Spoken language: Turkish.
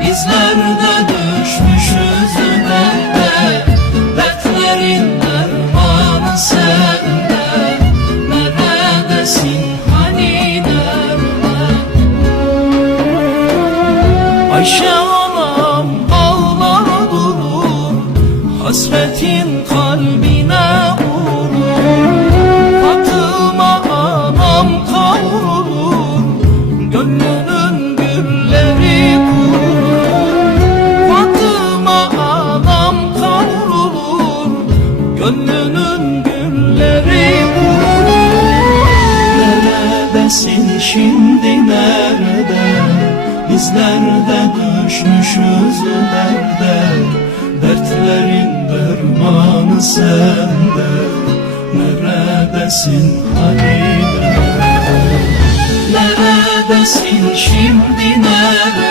Bizler de düşmüşüz derde, dertlerin dermanı sende. Neredesin hani nerede? Ayşe anam ağlar durur, hasretin kalbine vurur. Fatıma anam kavrulur, gönlünün gülleri kurur. Fatıma anam kavrulur, gönlünün gülleri kurur. Neredesin şimdi nerede? Bizler de düşmüşüz derde, dertlerin dermanı sende. Neredesin hani nerede? Neredesin şimdi nerede?